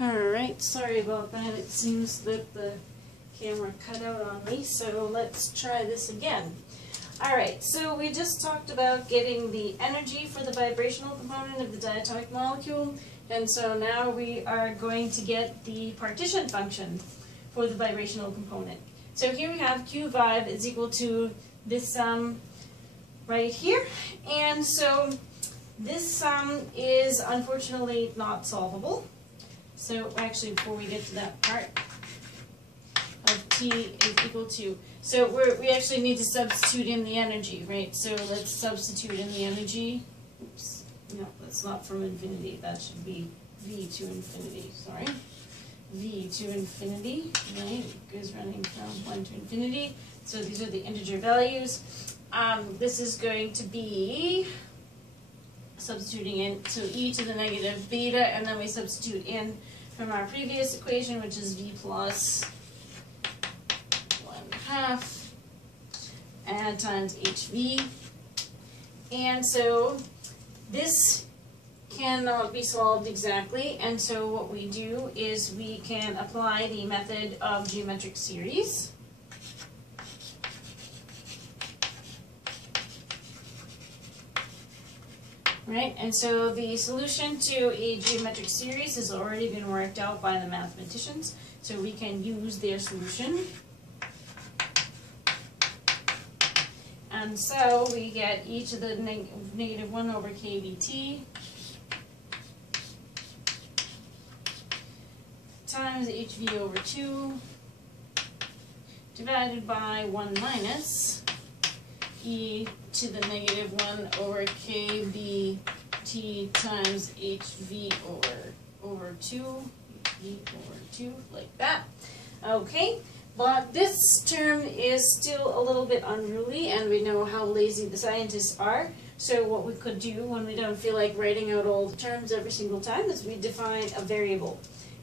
Alright, sorry about that. It seems that the camera cut out on me, so let's try this again. Alright, so we just talked about getting the energy for the vibrational component of the diatomic molecule, and so now we are going to get the partition function for the vibrational component. So here we have Q vibe is equal to this sum right here, and so this sum is unfortunately not solvable. So actually, before we get to that part of T is equal to, so we actually need to substitute in the energy, right? So let's substitute in the energy. Oops, no, that's not from infinity. That should be V to infinity, sorry. V to infinity, right? It goes running from 1 to infinity. So these are the integer values. This is going to be substituting in, so e to the negative beta, and then we substitute in from our previous equation, which is v plus 1/2 and times hv. And so this cannot be solved exactly, and so what we do is we can apply the method of geometric series. Right, and so the solution to a geometric series has already been worked out by the mathematicians, so we can use their solution. And so we get e to the negative 1 over kBt times hv over 2 divided by 1 minus e to the negative 1 over kBt times hv over 2, hv over 2, like that. Okay, but this term is still a little bit unruly, and we know how lazy the scientists are. So what we could do when we don't feel like writing out all the terms every single time is we define a variable.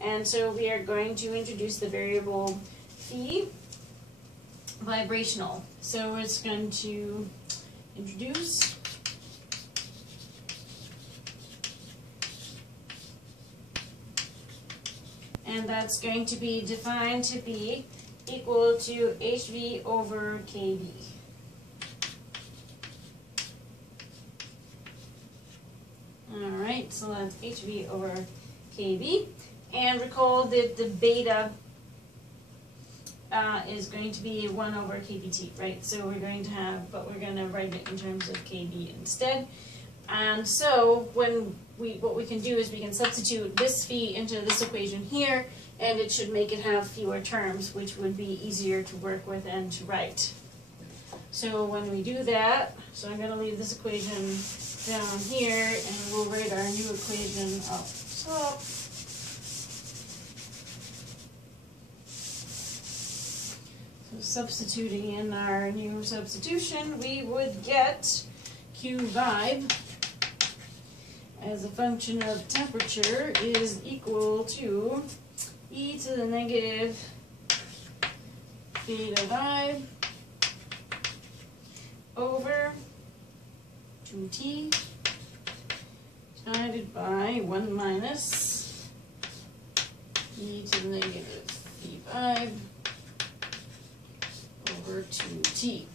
And so we are going to introduce the variable phi vibrational. So it's going to introduce and that's going to be defined to be equal to hv over kb. Alright, so that's hv over kb. And recall that the beta is going to be 1 over kBt, right? So we're going to have, but we're going to write it in terms of kb instead. And so when what we can do is we can substitute this phi into this equation here, and it should make it have fewer terms, which would be easier to work with and to write. So when we do that, so I'm going to leave this equation down here, and we'll write our new equation up top. Substituting in our new substitution, we would get Q vibe as a function of temperature is equal to e to the negative beta vibe over 2t divided by 1 minus e to the negative b vibe over 2t.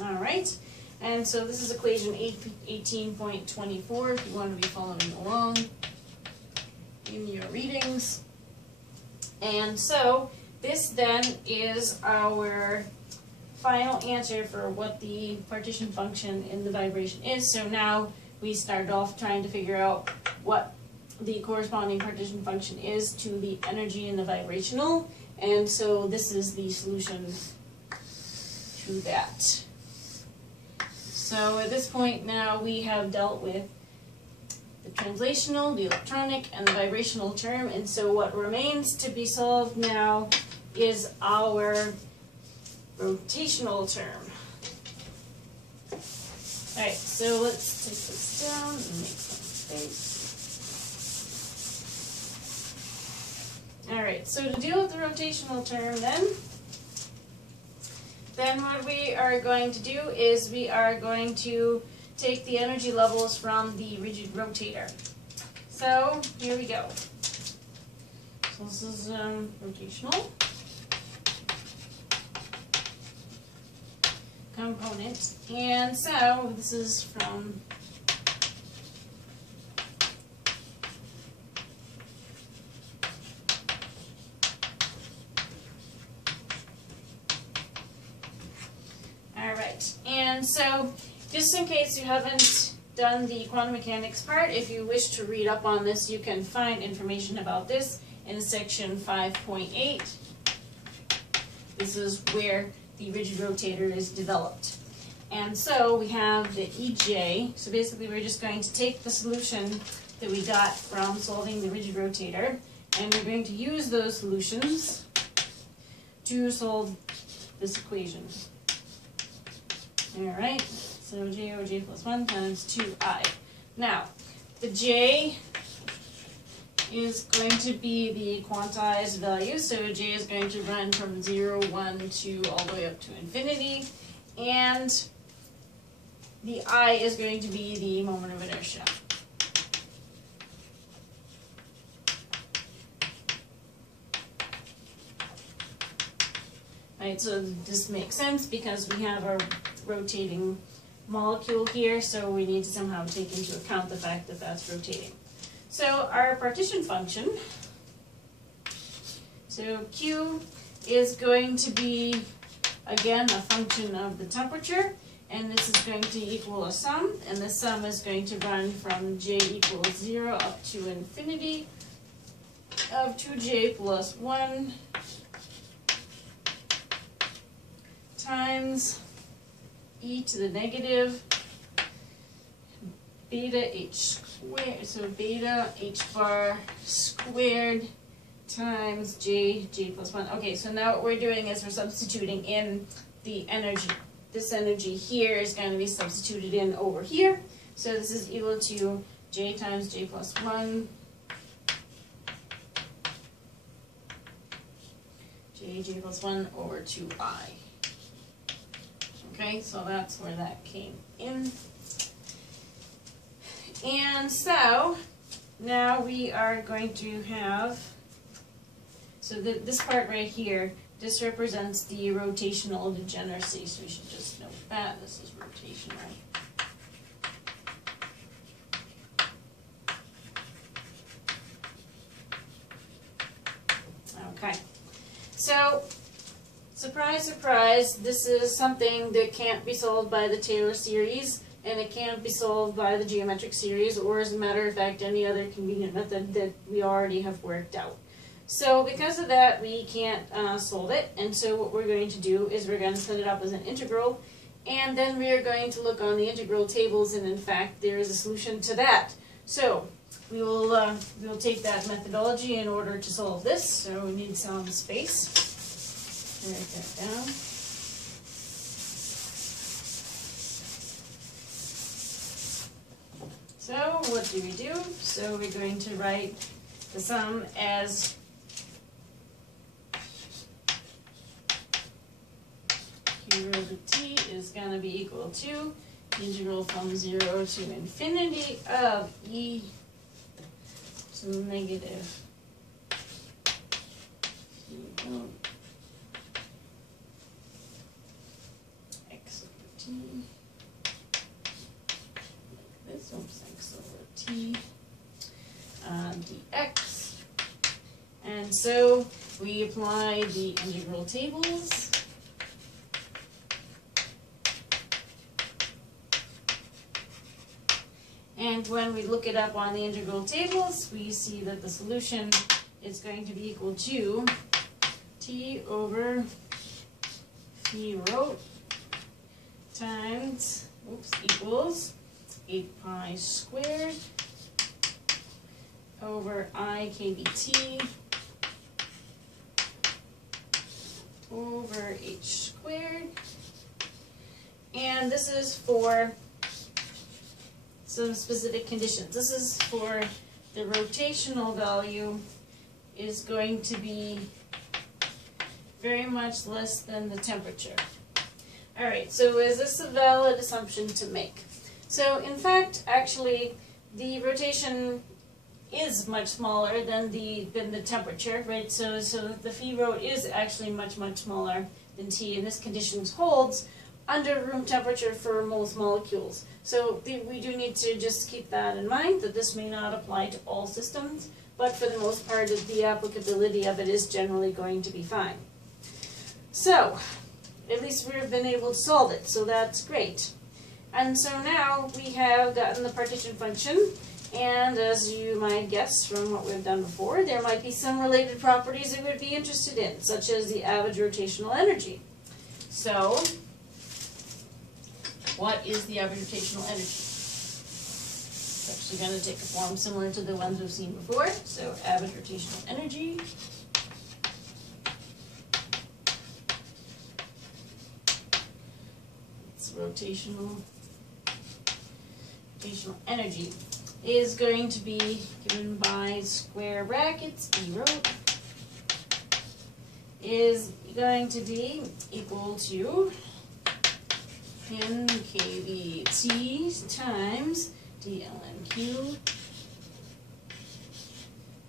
Alright, and so this is equation 18.24 if you want to be following along in your readings. And so this then is our final answer for what the partition function in the vibration is. So now we start off trying to figure out what the corresponding partition function is to the energy in the vibrational, and so this is the solution to that. So at this point now we have dealt with the translational, the electronic, and the vibrational term, and so what remains to be solved now is our rotational term. Alright, so let's take this down and make some space. Alright, so to deal with the rotational term then what we are going to do is we are going to take the energy levels from the rigid rotator. So here we go. So this is rotational component, and so this is from and so, just in case you haven't done the quantum mechanics part, if you wish to read up on this, you can find information about this in section 5.8. This is where the rigid rotator is developed. And so we have the EJ. So basically we're just going to take the solution that we got from solving the rigid rotator, and we're going to use those solutions to solve this equation. Alright, so J over J plus 1 times 2I. Now, the J is going to be the quantized value, so J is going to run from 0, 1, 2, all the way up to infinity, and the I is going to be the moment of inertia. Right, so this makes sense because we have our rotating molecule here, so we need to somehow take into account the fact that that's rotating. So our partition function, so Q is going to be, again, a function of the temperature, and this is going to equal a sum, and the sum is going to run from J equals 0 up to infinity of 2J plus 1 times e to the negative beta h squared, so beta h bar squared times j plus 1. Okay, so now what we're doing is we're substituting in the energy. This energy here is going to be substituted in over here. So this is equal to j times j plus 1 j plus 1 over 2I. Okay, so that's where that came in. And so, now we are going to have, so this part right here, this represents the rotational degeneracy, so we should just note that. This is rotational. Okay, so, surprise, surprise, this is something that can't be solved by the Taylor series, and it can't be solved by the geometric series, or as a matter of fact, any other convenient method that we already have worked out. So because of that, we can't solve it, and so what we're going to do is we're going to set it up as an integral, and then we are going to look on the integral tables, and in fact, there is a solution to that. So we'll take that methodology in order to solve this, so we need some space. Write that down. So what do we do? So we're going to write the sum as Q over T is going to be equal to integral from 0 to infinity of e to the negative x over t. This oops, x over t dx. And so we apply the integral tables. And when we look it up on the integral tables, we see that the solution is going to be equal to t over phi rho times, equals 8 pi squared over I kBt over h squared. And this is for some specific conditions. This is for the rotational value is going to be very much less than the temperature. Alright, so is this a valid assumption to make? So in fact, actually, the rotation is much smaller than the temperature, right? So the phi rho is actually much smaller than T, and this condition holds under room temperature for most molecules. So we do need to just keep that in mind, that this may not apply to all systems, but for the most part, the applicability of it is generally going to be fine. So, at least we've been able to solve it, so that's great. And so now we have gotten the partition function, and as you might guess from what we've done before, there might be some related properties that we'd be interested in, such as the average rotational energy. So, what is the average rotational energy? It's actually going to take a form similar to the ones we've seen before. So, average rotational energy rotational energy is going to be given by square brackets, E rho is going to be equal to NkVT times dlnq.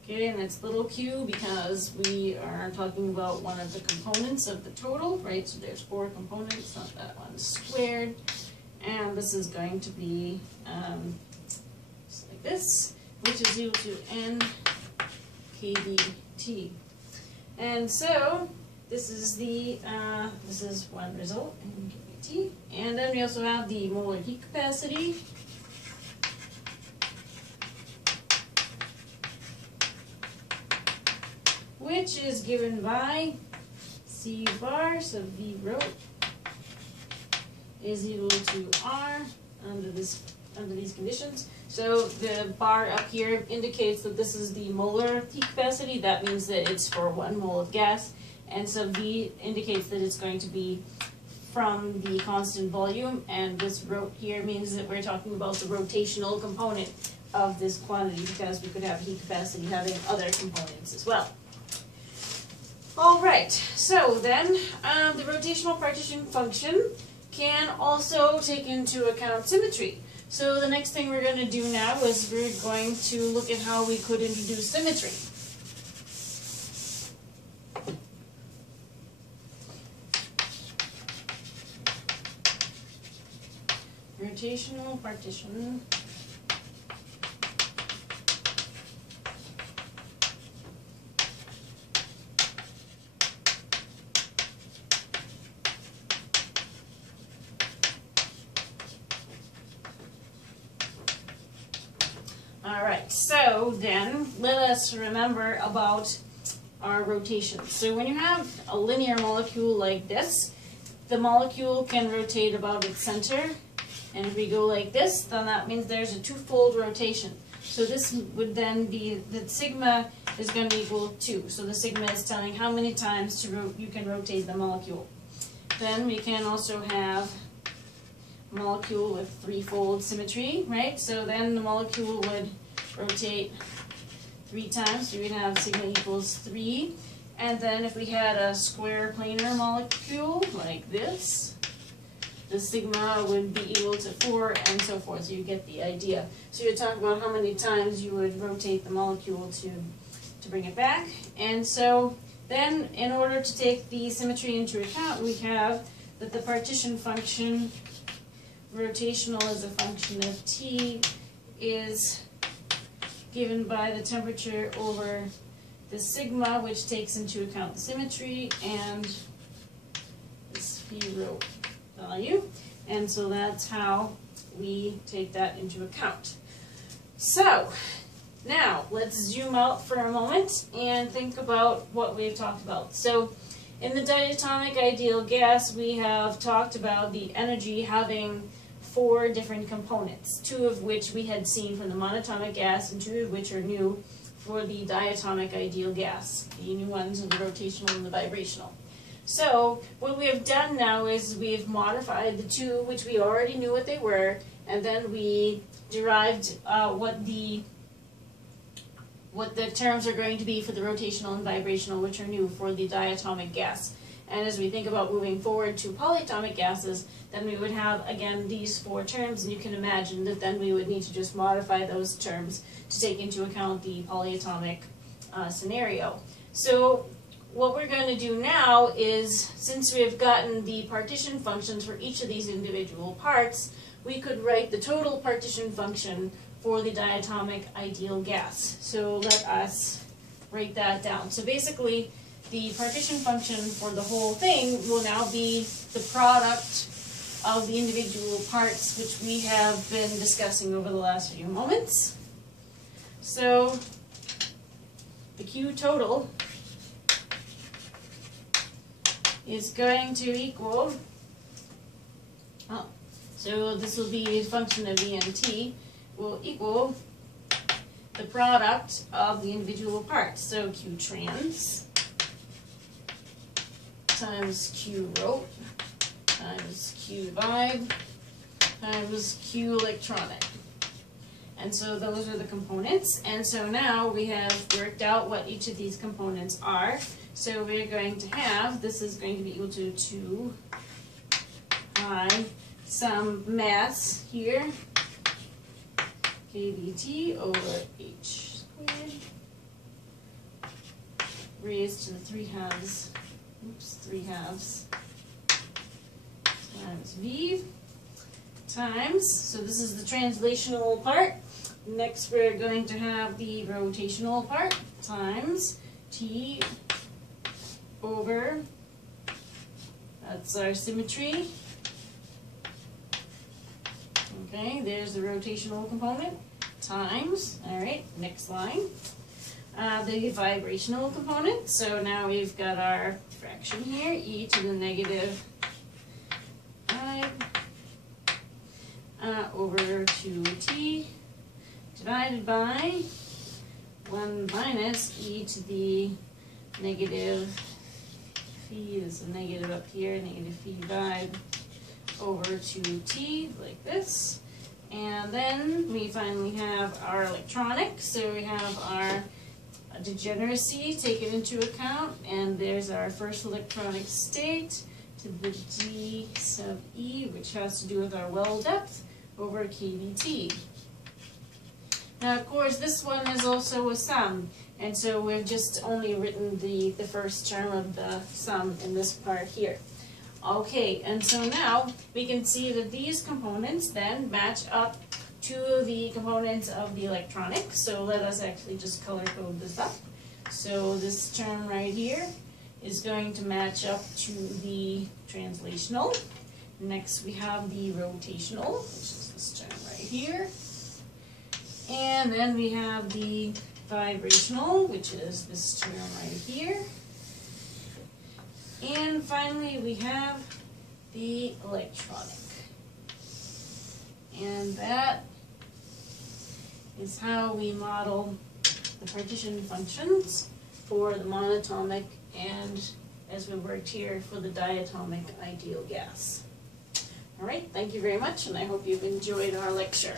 Okay, and it's little q because we are talking about one of the components of the total, right? So there's 4 components, not that one squared. And this is going to be just like this, which is equal to nkVT. And so this is the this is one result, nkVT. And then we also have the molar heat capacity. Which is given by C bar, so V rho is equal to R under these conditions. So the bar up here indicates that this is the molar heat capacity. That means that it's for 1 mole of gas. And so V indicates that it's going to be from the constant volume. And this rho here means that we're talking about the rotational component of this quantity, because we could have heat capacity having other components as well. Alright, so then the rotational partition function can also take into account symmetry. So the next thing we're going to do now is we're going to look at how we could introduce symmetry. Rotational partition. Alright, so then let us remember about our rotation. So when you have a linear molecule like this, the molecule can rotate about its center. And if we go like this, then that means there's a twofold rotation. So this would then be, the sigma is going to be equal to 2. So the sigma is telling how many times you can rotate the molecule. Then we can also have molecule with threefold symmetry, right? So then the molecule would rotate 3 times, so we'd have sigma equals 3. And then if we had a square planar molecule like this, the sigma would be equal to 4 and so forth. So you get the idea. So you talk about how many times you would rotate the molecule to bring it back. And so then in order to take the symmetry into account, we have that the partition function rotational as a function of T is given by the temperature over the sigma, which takes into account the symmetry and this phi rho value. And so that's how we take that into account. So now let's zoom out for a moment and think about what we've talked about. So in the diatomic ideal gas, we have talked about the energy having 4 different components, 2 of which we had seen from the monatomic gas and 2 of which are new for the diatomic ideal gas. The new ones are the rotational and the vibrational. So what we have done now is we've modified the 2 which we already knew what they were, and then we derived what the terms are going to be for the rotational and vibrational, which are new for the diatomic gas. And as we think about moving forward to polyatomic gases, then we would have, again, these 4 terms, and you can imagine that then we would need to just modify those terms to take into account the polyatomic scenario. So what we're going to do now is, since we've gotten the partition functions for each of these individual parts, we could write the total partition function for the diatomic ideal gas. So let us write that down. So basically, the partition function for the whole thing will now be the product of the individual parts, which we have been discussing over the last few moments. So the Q total is going to equal, so this will be a function of ENT, will equal the product of the individual parts. So Q trans times Q rot times Q vibe times Q electronic. And so those are the components. And so now we have worked out what each of these components are. So we're going to have, this is going to be equal to 2 pi some mass here, kBt over h squared raised to the 3 halves times V times, so this is the translational part. Next we're going to have the rotational part times T over, that's our symmetry. Okay, there's the rotational component times, alright, next line. The vibrational component, so now we've got our fraction here, e to the negative 5 over 2t divided by 1 minus e to the negative, phi is a negative up here, negative phi vibe over 2t, like this. And then we finally have our electronic, so we have our degeneracy taken into account, and there's our first electronic state to the d sub e, which has to do with our well depth, over kBt. Now, of course, this one is also a sum, and so we've just only written the first term of the sum in this part here. Okay, and so now we can see that these components then match up to the components of the electronic. So let us actually just color code this up. So this term right here is going to match up to the translational. Next we have the rotational, which is this term right here. And then we have the vibrational, which is this term right here. And finally we have the electronic. And that is how we model the partition functions for the monatomic and, as we worked here, for the diatomic ideal gas. All right, thank you very much, and I hope you've enjoyed our lecture.